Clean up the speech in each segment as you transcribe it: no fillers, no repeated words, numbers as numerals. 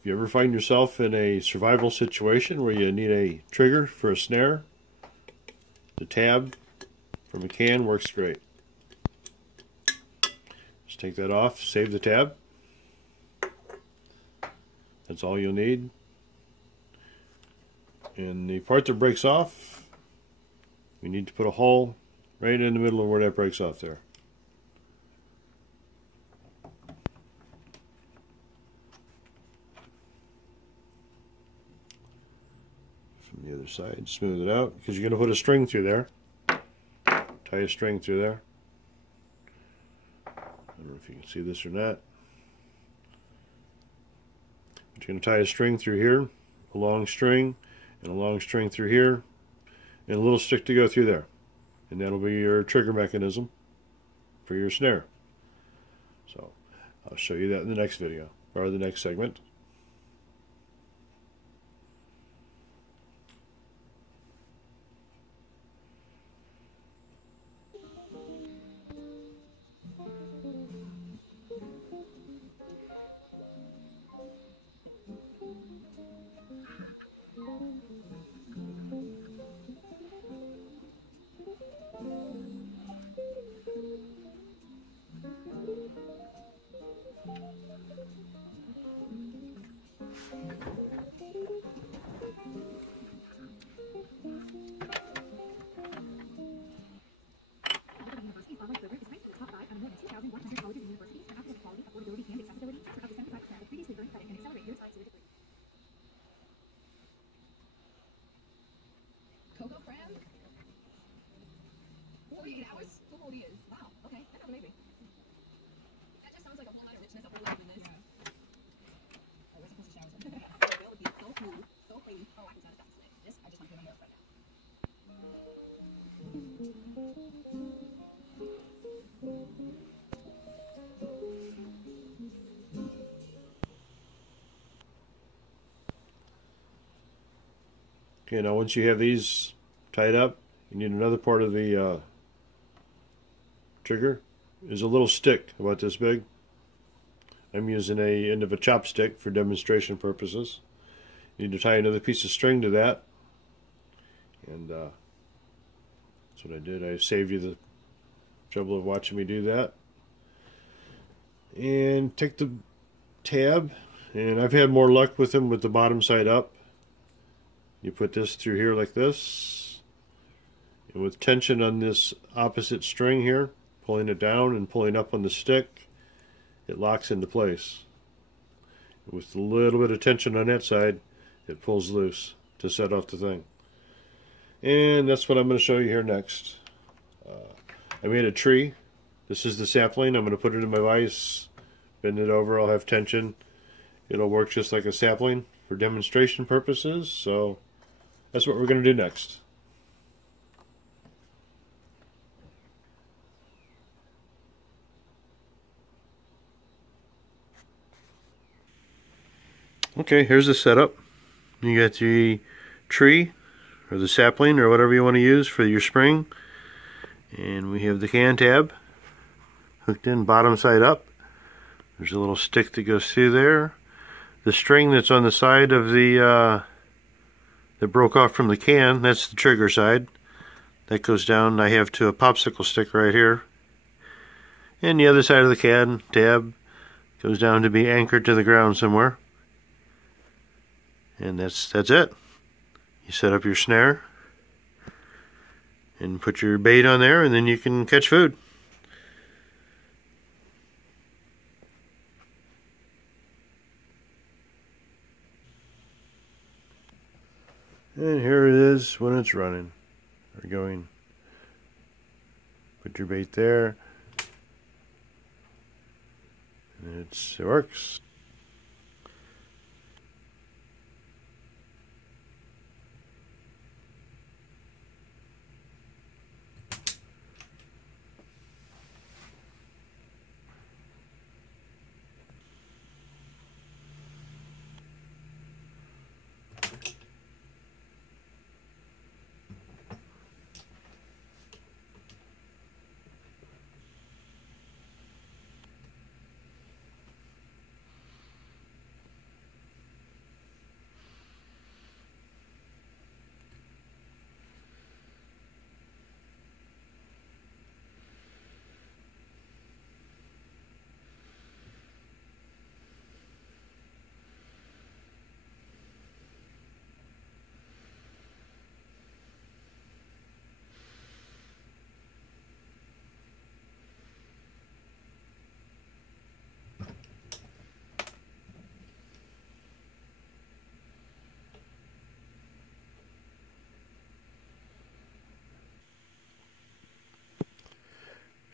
If you ever find yourself in a survival situation where you need a trigger for a snare, the tab from a can works great. Just take that off, save the tab. That's all you'll need. And the part that breaks off, we need to put a hole right in the middle of where that breaks off there. From the other side, smooth it out, because you're going to put a string through there. Tie a string through there. I don't know if you can see this or not. But you're going to tie a string through here, a long string, and a long string through here, and a little stick to go through there. And that'll be your trigger mechanism for your snare. So I'll show you that in the next video, or the next segment. Cocoa crab? 48 hours? 4 years. Wow. Okay, that sounds amazing. That just sounds like a whole lot of richness, a whole lot of goodness. Yeah. Oh, where's the pussy showers? The bill would be so smooth, so clean. Oh, I can smell the stuff today. This, I just want to do my hair right now. Okay, now once you have these tied up, you need another part of the trigger. Is a little stick about this big. I'm using a end of a chopstick for demonstration purposes. You need to tie another piece of string to that, and that's what I did. I saved you the trouble of watching me do that. And take the tab, and I've had more luck with them with the bottom side up. You put this through here like this, and with tension on this opposite string here, pulling it down and pulling up on the stick, it locks into place. With a little bit of tension on that side, it pulls loose to set off the thing. And that's what I'm going to show you here next. I made a tree. This is the sapling. I'm going to put it in my vise, bend it over, I'll have tension. It'll work just like a sapling for demonstration purposes, so that's what we're going to do next. Okay, here's the setup. You got the tree, or the sapling, or whatever you want to use for your spring. And we have the can tab hooked in bottom side up. There's a little stick that goes through there. The string that's on the side of the that broke off from the can, that's the trigger side. That goes down, I have to a popsicle stick right here. And the other side of the can tab goes down to be anchored to the ground somewhere. And that's it. You set up your snare and put your bait on there, and then you can catch food. And here it is when it's running or going. Put your bait there, and it works.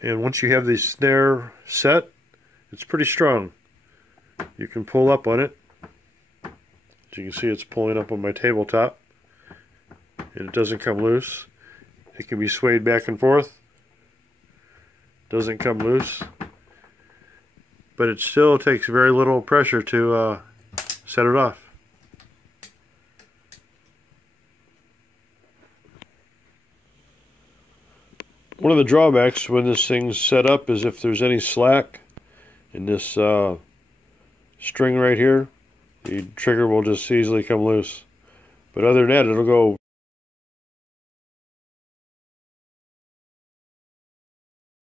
And once you have the snare set, it's pretty strong. You can pull up on it. As you can see, it's pulling up on my tabletop. And it doesn't come loose. It can be swayed back and forth. Doesn't come loose. But it still takes very little pressure to set it off. One of the drawbacks when this thing's set up is if there's any slack in this string right here, the trigger will just easily come loose. But other than that, it'll go